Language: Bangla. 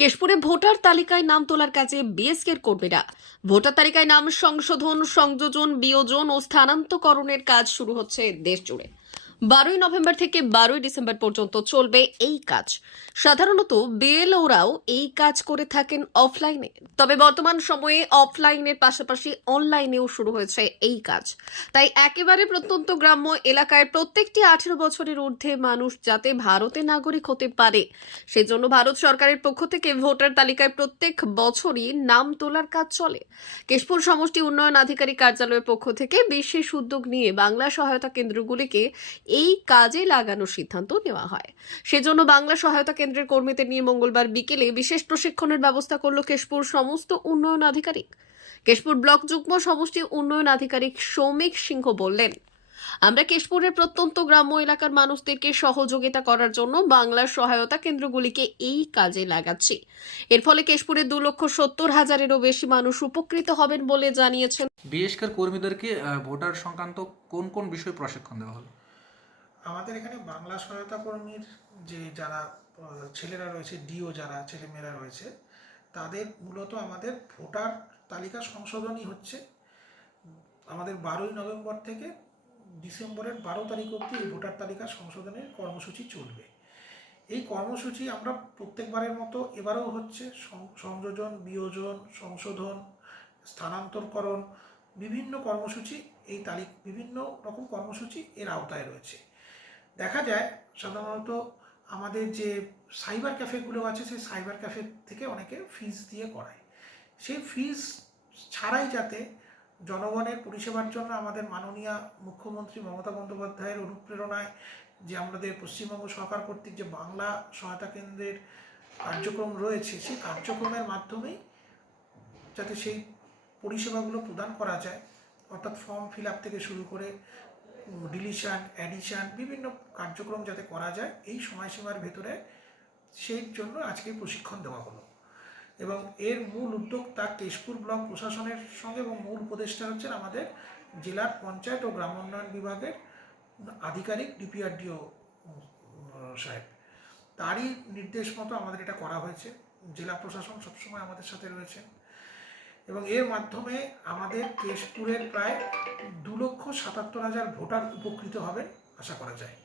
কেশপুরে ভোটার তালিকায় নাম তোলার কাজে বিএসকে কর্মীরা ভোটার তালিকায় নাম সংশোধন সংযোজন বিয়োজন ও স্থানান্তকরণের কাজ শুরু হচ্ছে দেশ জুড়ে বারোই নভেম্বর থেকে বারোই ডিসেম্বর পর্যন্ত চলবে এই কাজ সাধারণত বিএলওরাও এই কাজ করে থাকেন অফলাইনে তবে বর্তমান সময়ে অফলাইনের পাশাপাশি অনলাইনেও শুরু হয়েছে এই কাজ তাই একেবারে প্রত্যন্ত গ্রাম্য এলাকায় প্রত্যেকটি আঠেরো বছরের ঊর্ধ্বে মানুষ যাতে ভারতে নাগরিক হতে পারে সেজন্য ভারত সরকারের পক্ষ থেকে ভোটার তালিকায় প্রত্যেক বছরই নাম তোলার কাজ চলে কেশপুর সমষ্টি উন্নয়ন আধিকারিক কার্যালয়ের পক্ষ থেকে বিশেষ উদ্যোগ নিয়ে বাংলা সহায়তা কেন্দ্রগুলিকে এই কাজে লাগানোর সিদ্ধান্ত নেওয়া হয় সেজন্য বাংলা সহায়তা কেন্দ্রের কর্মীদের নিয়ে মঙ্গলবার বিকেলে বিশেষ প্রশিক্ষণের ব্যবস্থা করল কেশপুর সমস্ত উন্নয়ন আধিকারিক কেশপুর ব্লক যুগ্ম সমষ্টি উন্নয়ন আধিকারিক সৌমিক সিংহ বললেন আমরা কেশপুরের প্রত্যন্ত গ্রাম্য এলাকার মানুষদেরকে সহযোগিতা করার জন্য বাংলার সহায়তা কেন্দ্রগুলিকে এই কাজে লাগাচ্ছি এর ফলে কেশপুরে দু লক্ষ সত্তর হাজারেরও বেশি মানুষ উপকৃত হবেন বলে জানিয়েছেন বিএসকের কর্মীদেরকে ভোটার সংক্রান্ত কোন কোন বিষয়ে প্রশিক্ষণ দেওয়া হলো আমাদের এখানে বাংলা সহায়তা কর্মীর যে যারা ছেলেরা রয়েছে ডিও যারা ছেলেমেয়েরা রয়েছে তাদের মূলত আমাদের ভোটার তালিকা সংশোধনই হচ্ছে আমাদের বারোই নভেম্বর থেকে ডিসেম্বরের বারো তারিখ অবধি এই ভোটার তালিকা সংশোধনের কর্মসূচি চলবে এই কর্মসূচি আমরা প্রত্যেকবারের মতো এবারেও হচ্ছে সংযোজন বিয়োজন সংশোধন স্থানান্তরকরণ বিভিন্ন কর্মসূচি এই তালিক বিভিন্ন রকম কর্মসূচি এর আওতায় রয়েছে দেখা যায় সাধারণত আমাদের যে সাইবার ক্যাফেগুলো আছে সেই সাইবার ক্যাফে থেকে অনেকে ফিজ দিয়ে করায় সেই ফিজ ছাড়াই যাতে জনগণের পরিষেবার জন্য আমাদের মাননীয় মুখ্যমন্ত্রী মমতা বন্দ্যোপাধ্যায়ের অনুপ্রেরণায় যে আমাদের পশ্চিমবঙ্গ সরকার কর্তৃক যে বাংলা সহায়তা কেন্দ্রের কার্যক্রম রয়েছে সেই কার্যক্রমের মাধ্যমেই যাতে সেই পরিষেবাগুলো প্রদান করা যায় অর্থাৎ ফর্ম ফিল আপ থেকে শুরু করে ডিলিশান অ্যাডিশান বিভিন্ন কার্যক্রম যাতে করা যায় এই সময়সীমার ভেতরে সেই জন্য আজকে প্রশিক্ষণ দেওয়া হলো এবং এর মূল উদ্যোক্তা কেশপুর ব্লক প্রশাসনের সঙ্গে এবং মূল উপদেষ্টা হচ্ছেন আমাদের জেলার পঞ্চায়েত ও গ্রাম উন্নয়ন বিভাগের আধিকারিক ডিপিআরডিও সাহেব তারই নির্দেশ মতো আমাদের এটা করা হয়েছে জেলা প্রশাসন সবসময় আমাদের সাথে রয়েছে এবং এর মাধ্যমে আমাদের কেশপুরের প্রায় দু লক্ষ সাতাত্তর হাজার ভোটার উপকৃত হবে আশা করা যায়